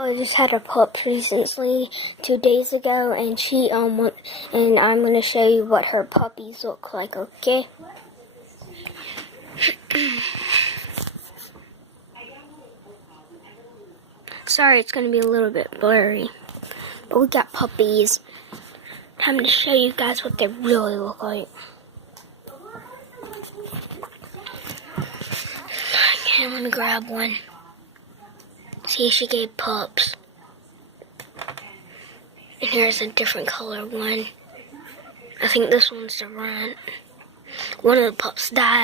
I just had a pup recently, 2 days ago, and and I'm gonna show you what her puppies look like, okay? Sorry, it's gonna be a little bit blurry, but we got puppies. Time to show you guys what they really look like. Okay, I'm gonna grab one. See, she gave pups. And here's a different color one. I think this one's the runt. One of the pups died.